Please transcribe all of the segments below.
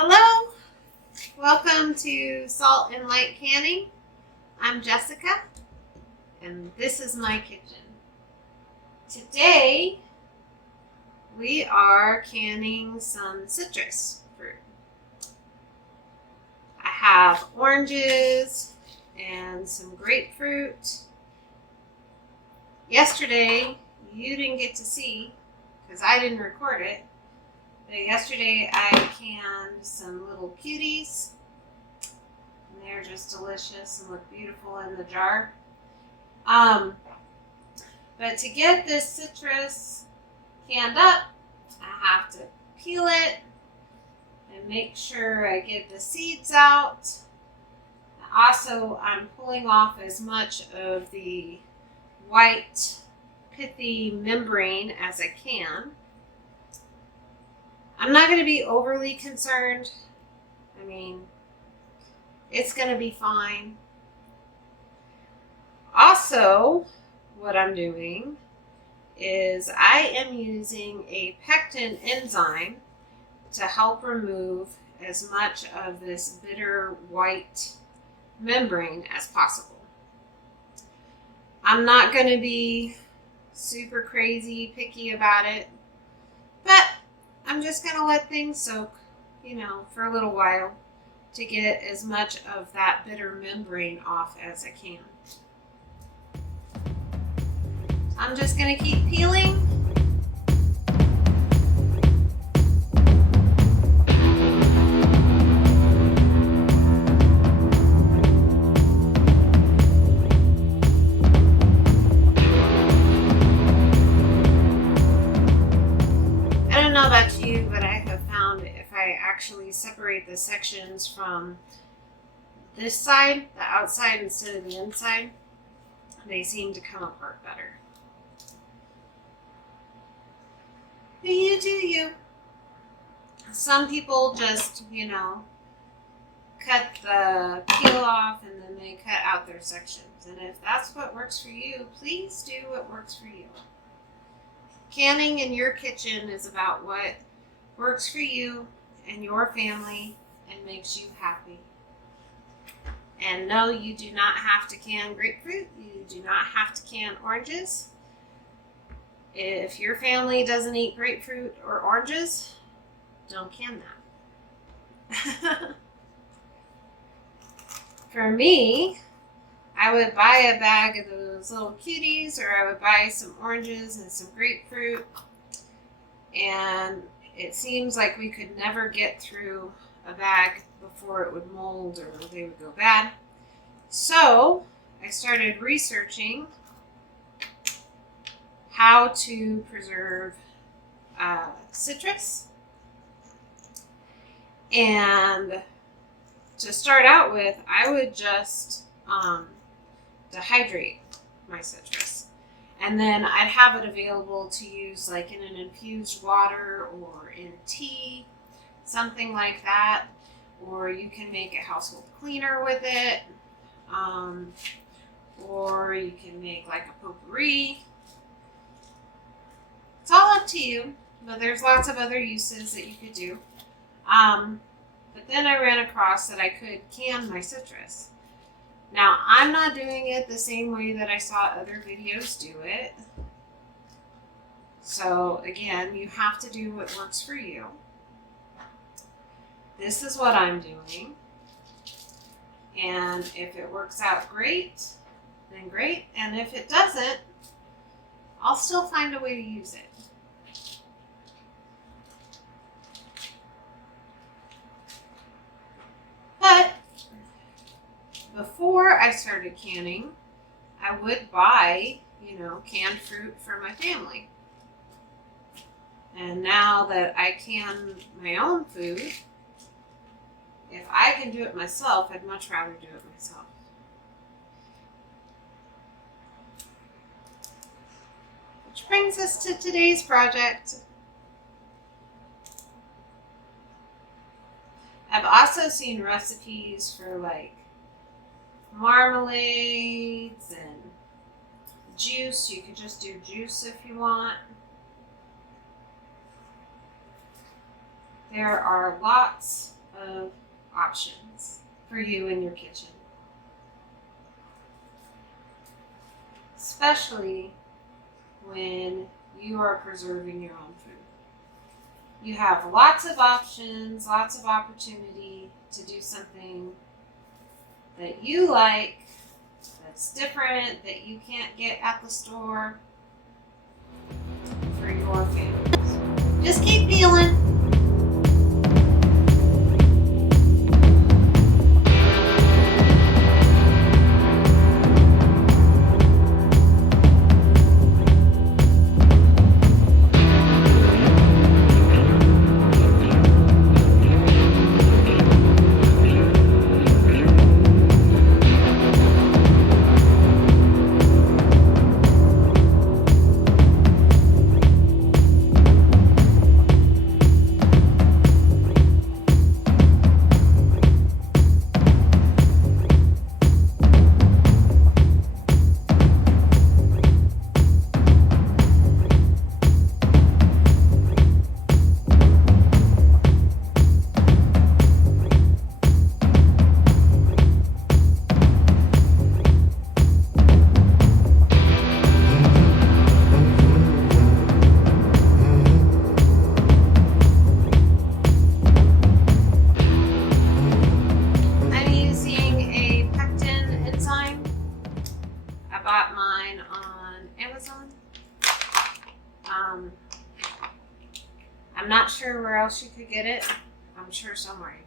Hello, welcome to Salt and Light Canning. I'm Jessica, and this is my kitchen. Today, we are canning some citrus fruit. I have oranges and some grapefruit. Yesterday, you didn't get to see, because I didn't record it, but yesterday I canned some little cuties. And they're just delicious and look beautiful in the jar. But to get this citrus canned up, I have to peel it and make sure I get the seeds out. Also, I'm pulling off as much of the white pithy membrane as I can. I'm not going to be overly concerned. I mean, it's going to be fine. Also, what I'm doing is I am using a pectin enzyme to help remove as much of this bitter white membrane as possible. I'm not going to be super crazy picky about it, but I'm just going to let things soak, for a little while to get as much of that bitter membrane off as I can. I'm just going to keep peeling. I don't know about you, but I have found if I actually separate the sections from this side, the outside instead of the inside, they seem to come apart better. But you do you. Some people just, cut the peel off and then they cut out their sections. And if that's what works for you, please do what works for you. Canning in your kitchen is about what works for you and your family and makes you happy. And no, you do not have to can grapefruit. You do not have to can oranges. If your family doesn't eat grapefruit or oranges, don't can that. For me, I would buy a bag of those little cuties, or I would buy some oranges and some grapefruit. And it seems like we could never get through a bag before it would mold or they would go bad. So I started researching how to preserve citrus. And to start out with, I would just dehydrate my citrus. And then I'd have it available to use like in an infused water or in tea, something like that. Or you can make a household cleaner with it. Or you can make like a potpourri. It's all up to you, but there's lots of other uses that you could do. But then I ran across that I could can my citrus. Now, I'm not doing it the same way that I saw other videos do it. So, again, you have to do what works for you. This is what I'm doing. And if it works out great, then great. And if it doesn't, I'll still find a way to use it. But before I started canning, I would buy, canned fruit for my family. And now that I can my own food, if I can do it myself, I'd much rather do it myself. Which brings us to today's project. I've also seen recipes for like marmalades and juice. You could just do juice if you want. There are lots of options for you in your kitchen. Especially when you are preserving your own food. You have lots of options, lots of opportunity to do something that you like, that's different, that you can't get at the store for your family. Just keep peeling. Bought mine on Amazon. I'm not sure where else you could get it. I'm sure somewhere you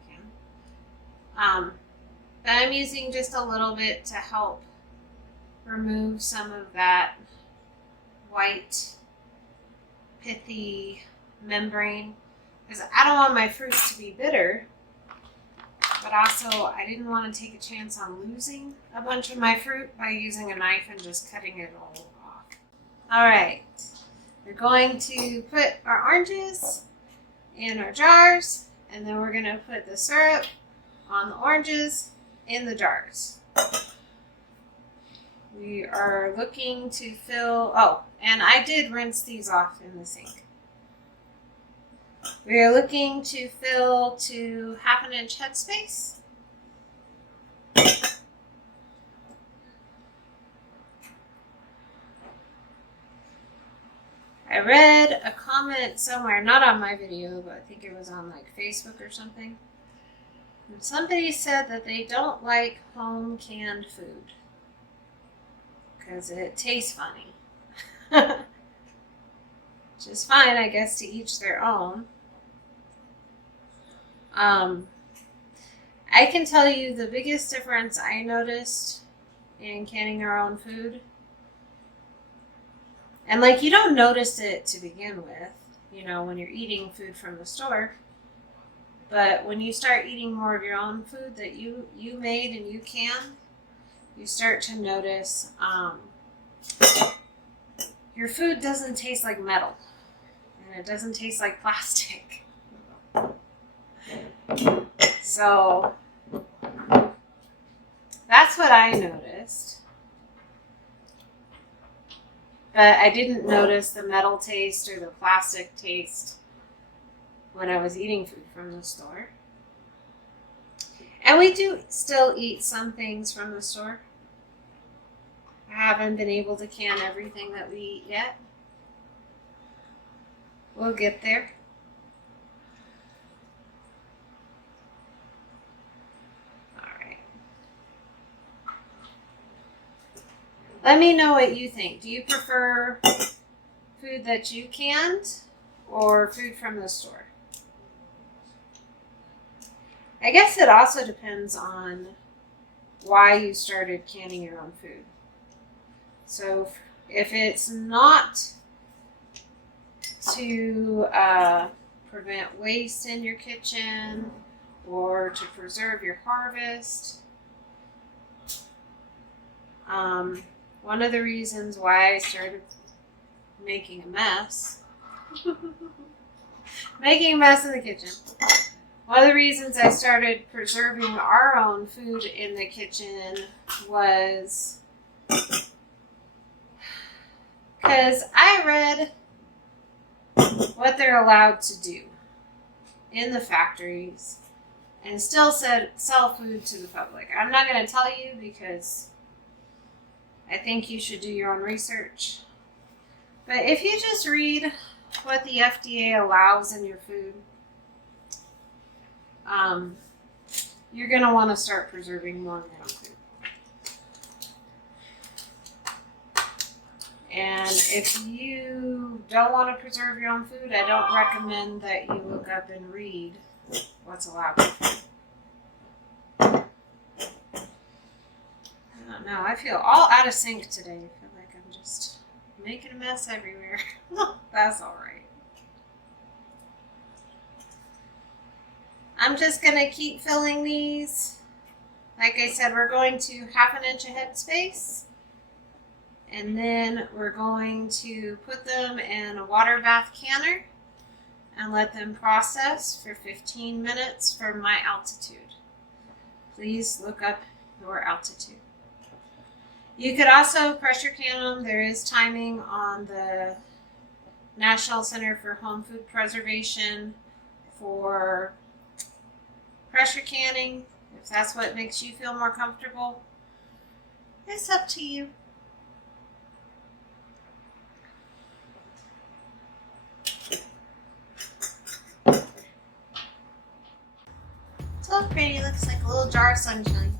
can. But I'm using just a little bit to help remove some of that white, pithy membrane. Because I don't want my fruits to be bitter. But also, I didn't want to take a chance on losing a bunch of my fruit by using a knife and just cutting it all off. All right, we're going to put our oranges in our jars, and then we're going to put the syrup on the oranges in the jars. We are looking to fill, and I did rinse these off in the sink. We are looking to fill to 1/2 inch headspace. I read a comment somewhere, not on my video, but I think it was on like Facebook or something. And somebody said that they don't like home canned food because it tastes funny. Which is fine, I guess, to each their own. I can tell you the biggest difference I noticed in canning our own food, and like you don't notice it to begin with, you know, when you're eating food from the store, but when you start eating more of your own food that you made and you canned, you start to notice your food doesn't taste like metal. And it doesn't taste like plastic. So that's what I noticed. But I didn't notice the metal taste or the plastic taste when I was eating food from the store. And we do still eat some things from the store. I haven't been able to can everything that we eat yet. We'll get there. All right. Let me know what you think. Do you prefer food that you canned or food from the store? I guess it also depends on why you started canning your own food. So if it's not to prevent waste in your kitchen or to preserve your harvest, one of the reasons why I started making a mess in the kitchen. One of the reasons I started preserving our own food in the kitchen was because I read what they're allowed to do in the factories and still sell food to the public. I'm not going to tell you because I think you should do your own research. But if you just read what the FDA allows in your food, you're going to want to start preserving more of your own food. And if you don't want to preserve your own food, I don't recommend that you look up and read what's allowed. I don't know. I feel all out of sync today. I feel like I'm just making a mess everywhere. That's all right. I'm just going to keep filling these. Like I said, we're going to 1/2 inch of headspace. And then we're going to put them in a water bath canner and let them process for 15 minutes for my altitude. Please look up your altitude. You could also pressure can them. There is timing on the National Center for Home Food Preservation for pressure canning. If that's what makes you feel more comfortable, it's up to you. So pretty, looks like a little jar of sunshine.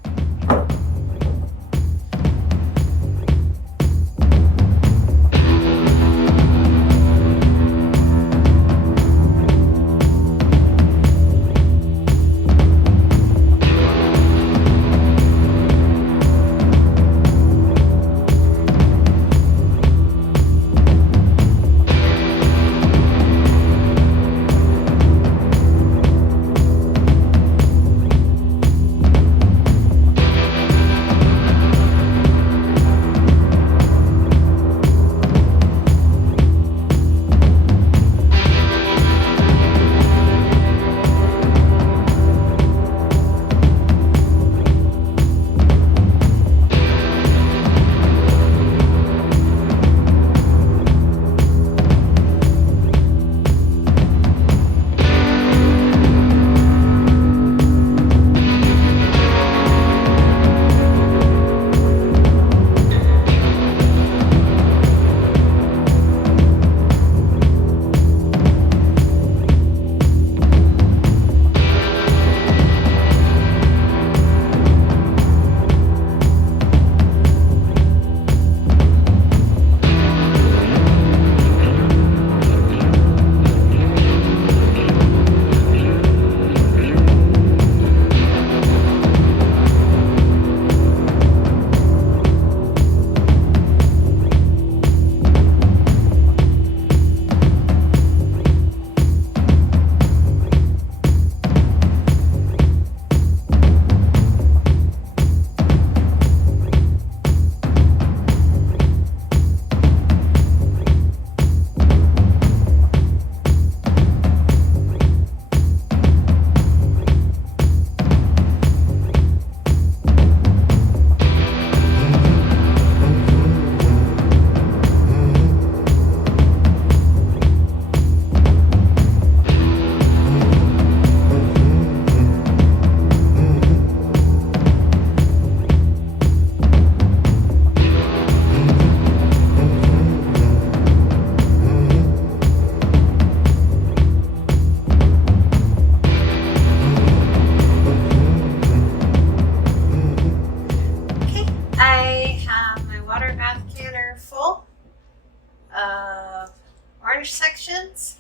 Sections.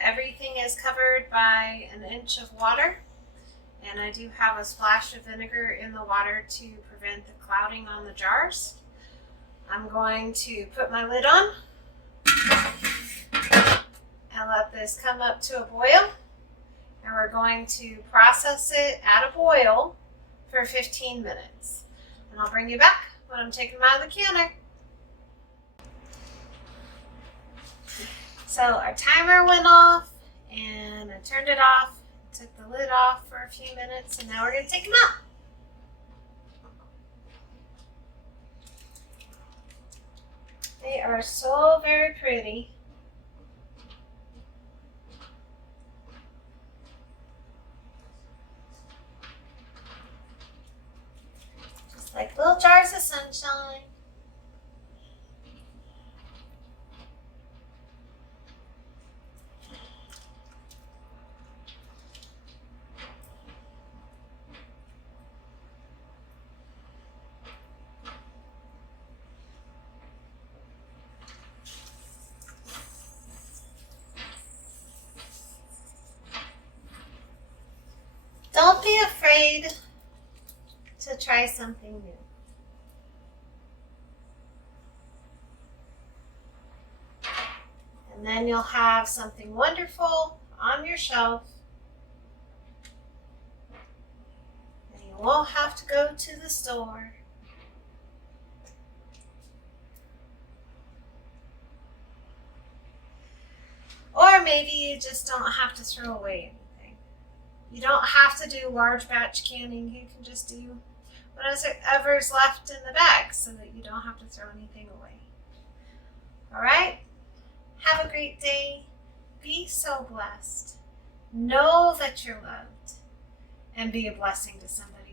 Everything is covered by 1 inch of water, and I do have a splash of vinegar in the water to prevent the clouding on the jars. I'm going to put my lid on and let this come up to a boil, and we're going to process it at a boil for 15 minutes. And I'll bring you back when I'm taking them out of the canner. So our timer went off, and I turned it off, took the lid off for a few minutes, and now we're going to take them out. They are so very pretty. jars of sunshine. Don't be afraid to try something new. And then you'll have something wonderful on your shelf. And you won't have to go to the store. Or maybe you just don't have to throw away anything. You don't have to do large batch canning. You can just do whatever's left in the bag so that you don't have to throw anything away. All right? Have a great day. Be so blessed. Know that you're loved and be a blessing to somebody